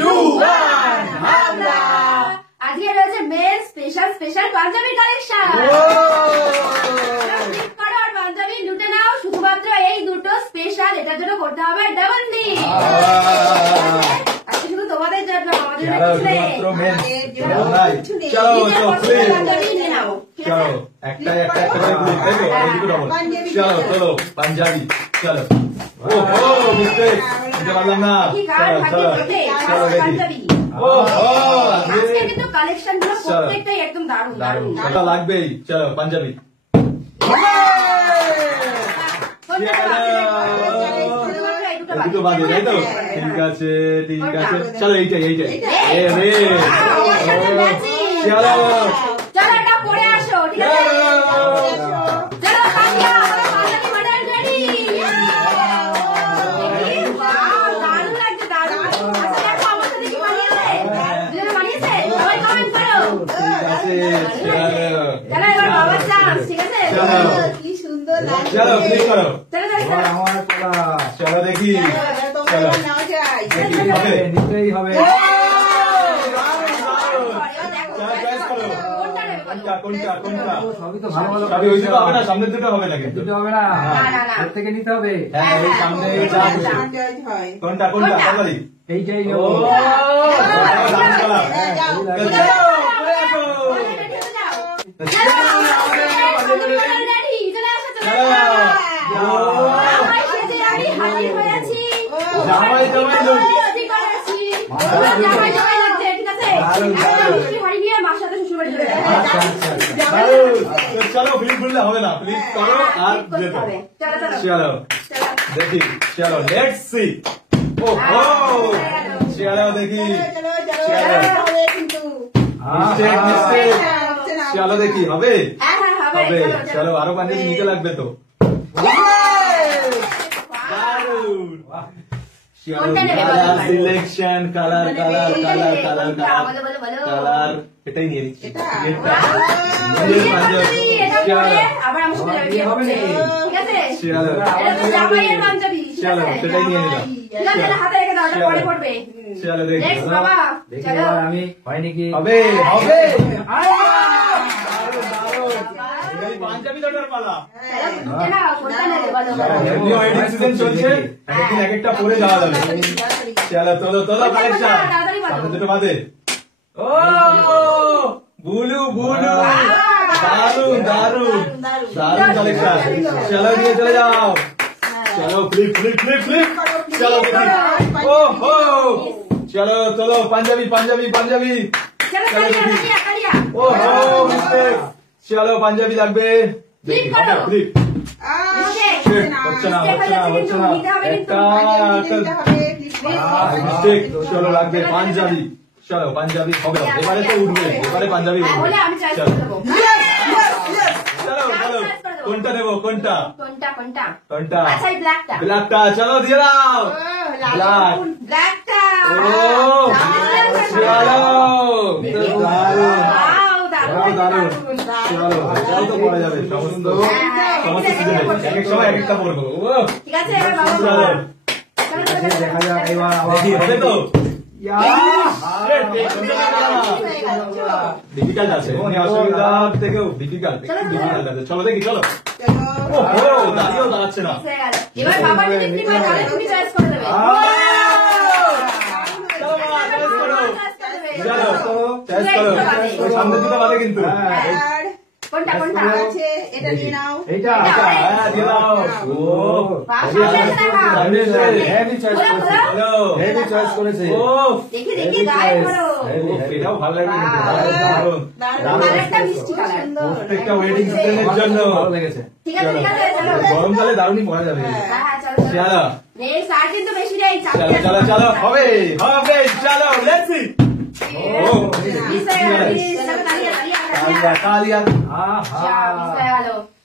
2, 1, হামলা। আজকে রয়েছে মেয়ের স্পেশাল পাঞ্জাবি কালেকশন। আর পাঞ্জাবি লুটে নাও, শুধুমাত্র এই দুটো স্পেশাল, এটার জন্য করতে হবে ডাবল ক্লিক। আজকে শুধু তোমাদের জন্য, আমাদের চলো একটা করে ক্লিক, তাই তো? চলো চলো পাঞ্জাবি, চলো। ও মিস্টেক, বুঝতে পারলাম না। চলো দেখি। আজকে কিন্তু কালেকশন গুলো প্রত্যেকটাই একদম দারুণ দারুণ এটা লাগবেই। চলো পাঞ্জাবি, দুটো বাদে, তাই তো? ঠিক আছে ঠিক আছে, চলো এইটাই চলো চলো এটা পরে আসো, ঠিক আছে? চলো কাকিয়া, আমার পাঞ্জাবি মডেল রেডি। ওয়াও, দারুণ লাগছে, দারুণ। আচ্ছা দেখো আমার সাথে কি বানিয়েছে? দুজনে বানিয়েছে? সবাই কমেন্ট করো। ঠিক আছে, চলো চলো এবার বাবার চান্স, ঠিক আছে? কি সুন্দর লাগছে। চলো ক্লিক করো। চলো চলো দেখি, তোমরা নাও যাই। হবে নিতেই হবে। কোনটা সবই তো ভালো ভালো। সবই ওই দুটো হবে না, সামনের দুটো হবে না কিন্তু। দুটো হবে না, না। এর থেকে নিতে হবে। হ্যাঁ এই সামনে যা আছে। হয়। কোনটা তাড়াতাড়ি। এইটাই ও নেবো। দারুণ কালার। জামাই চলো ফ্লিপ খুললে হবে না, ফ্লিপ করো আর চলো দেখি, চলো লেটস সি। ও চলো দেখি, মিস্টেক। চলো দেখি, হবে হবে। চলো আরো পাঞ্জাবি নিতে লাগবে তো। সিলেকশন কালার এটাই নিয়ে নিচ্ছি। চলো সেটাই নিয়ে নিলাম। চলো দেখি আমি হয়নি কি হবে হবে। পাঞ্জাবি দরকার পালা। এমনি ওয়েডিং সিজন চলছে, একদিন এক একটা পরে যাওয়া যাবে। চলো কালেকশন, সামনে দুটো বাদে। ও বুলু দারুন কালেকশন। চলো নিয়ে চলে যাও। চলো ফ্লিপ। চলো দেখি। ও হো চলো পাঞ্জাবি। চলো দেখি। ও হো মিস্টেক। চলো পাঞ্জাবি লাগবে। দেখি হবে ফ্লিপ। হচ্ছে না। একটা মিস্টেক। চলো লাগবে পাঞ্জাবি। চলো পাঞ্জাবি হবে, এবারে তো উঠবে, এবারে পাঞ্জাবি উঠবে। চলো কোনটা নেবো, কোনটা? ব্ল্যাকটা। চলো দিয়ে দাও ব্ল্যাকটা। ও দারুন। চলো এটাও তো করা যাবে, সমস্ত সিজনে এক এক সময় এক একটা পরবো। দেখা যাক এবার দেখি হবে তো। ডিফিকাল্ট আছে, অসুবিধার থেকেও ডিফিকাল্ট আছে। চলো দেখি, চলো। দাঁড়িয়েও দাঁড়াচ্ছে না। সামনে দিতে পারে কিন্তু। কোনটা আছে এটা নিয়ে নাও। এইটা দিয়ে দাও। হেভি চয়েস করেছে। এটাও ভালো লাগে, প্রত্যেকটা ওয়েডিং সিজনের জন্য ভালো লেগেছে। গরমকালে দারুণই পরা যাবে। চলো হবে চলো লেটস সি।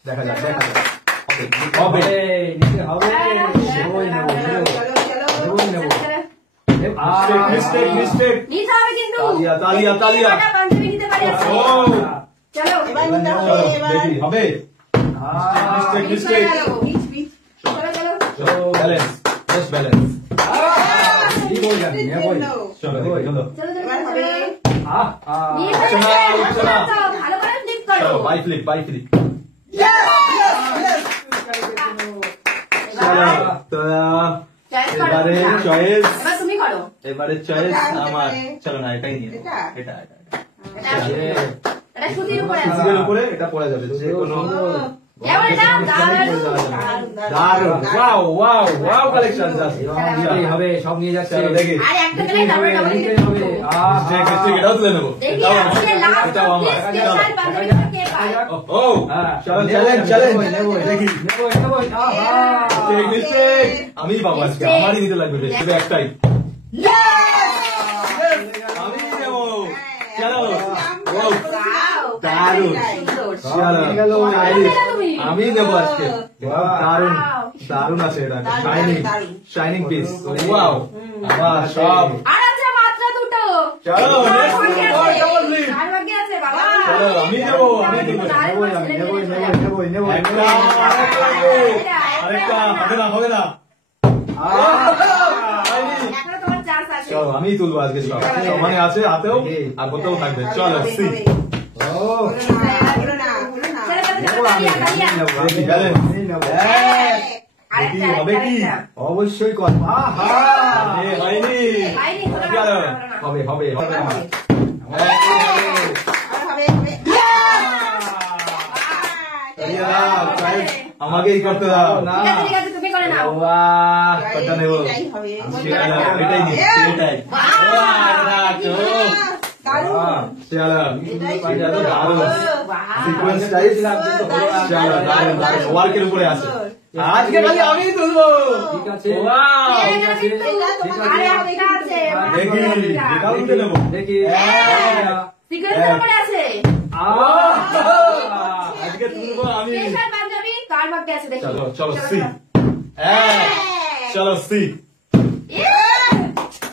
দেখা যাক হবে। নিতে হবে। মিস্টেক। তালিয়া। দেখি হবে। মিস্টেক। ব্যালেন্স। নেবই। চলো দেখি, চলো চলো চলো এবার চলো হবে নিয়ে উঠছে না, উঠছে না। ভালো করে ক্লিক করো চলো বাই ফ্লিপ চলো তো চয়েস করো এবারে চয়েস এবার তুমি করো এবারে চয়েস এটা হতে আমার পারে। চলো না এটাই নিয়ে এটা? এটা এটা সুতির উপরে আছে ফিজিক্যাল উপরে এটা পড়া যাবে যে কোনো এবার এটা দারুণ দারুণ wow wow wow collection just এবার নিতেই হবে, সব নিয়ে যাচ্ছে। চলো দেখি আর একটা গেলে ডাবল ডাবল নিতেই হবে। ঠিক আছে এটাও তুলে নেবো দেখি এটাও আমার, আজকে লাস্ট এটাও আমার স্পেশাল পাঞ্জাবিটা কে পায় ও হ্যাঁ, চলো চ্যালেঞ্জ দেখি নেবই। আহা। মিস্টেক মিস্টেক আমি পাবো আজকে আমারই নিতে লাগবে বেশ তবে একটাই আমি নেবো চলো ও দারুণ চলো নিয়ে গেল। আমি নেবো আজকে দারুণ দারুণ আছে এটা শাইনিং দারুণ। শাইনিং পিস ওয়াও আমার সব আর আছে মাত্র দুটো চলো আর next বাকি one, আছে। double flip। আর বাকি আছে বাবা চলো, আমি নেবো, আমি নেবো। একটা আরেকটা হবে না হয়নি। এখনো তোমার চান্স আছে চলো আমি তুলবো আজকে সব সমানে আছে হাতেও আর কোথাও থাকবে চলো সি দেখি balance। দেখি হবে কি অবশ্যই কর। আহা। এ, হয়নি চলো হবে হবে হবে আমার চালিয়ে দাও, guys, আমাকেই করতে দাও না ঠিক আছে তুমি করে নাও বাহ কটা নেব এটাই নি এটাই চলো দারুণ সিকোয়েন্স টাইপ চলো দারুণ দারুণ ওয়ার্কের উপরে আছে আজকে খালি আমি তুলবো ঠিক আছে। ওয়াও আরে একটা আছে দেখি এটাও তুলে নেবো দেখি। সিকোয়েন্সের উপরে আছে আজকে তুলবো আমি স্পেশাল পাঞ্জাবি কার বাকি আছে দেখি চলো চলো সি চলো সি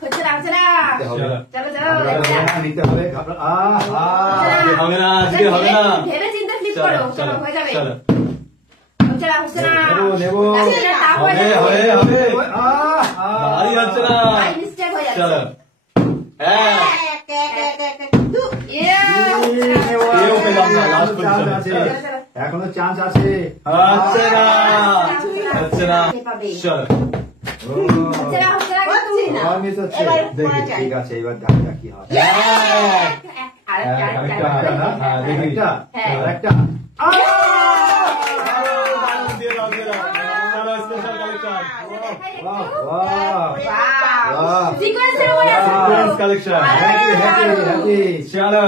হচ্ছে না হচ্ছে না চলো চলো নিতে হবে। আহা। আজকে হবে না আজকে হবে না ভেবে চিন্তে ফ্লিপ চলো করো চলো চলো হয়ে যাবে চলো হচ্ছে না হচ্ছে না নেবো। হচ্ছে না, তাও হয়ে হবে যাবে। হবে হবে আহা। ভারী হচ্ছে না ভাই মিস্টেক হয়ে যাচ্ছে চলো কেউ পেলাম না, last position এ। আছে। এখনো চান্স আছে। হচ্ছে না হচ্ছে না চলো হচ্ছে না হচ্ছে না আর miss হচ্ছে। এবার দেখি, করা যায়। ঠিক আছে, এবার দেখা কি হয়। আরেকটা আরেকটা, আরেকটা, হ্যাঁ, দেখি। আরেকটা, হ্যাঁ। আরেকটা। দিয়ে দাও, দিয়ে দাও। চলো, special collection। বাহ, বাহ। সিকোয়েন্সের উপরে আছে Sequence collection। Happy, happy, happy. চলো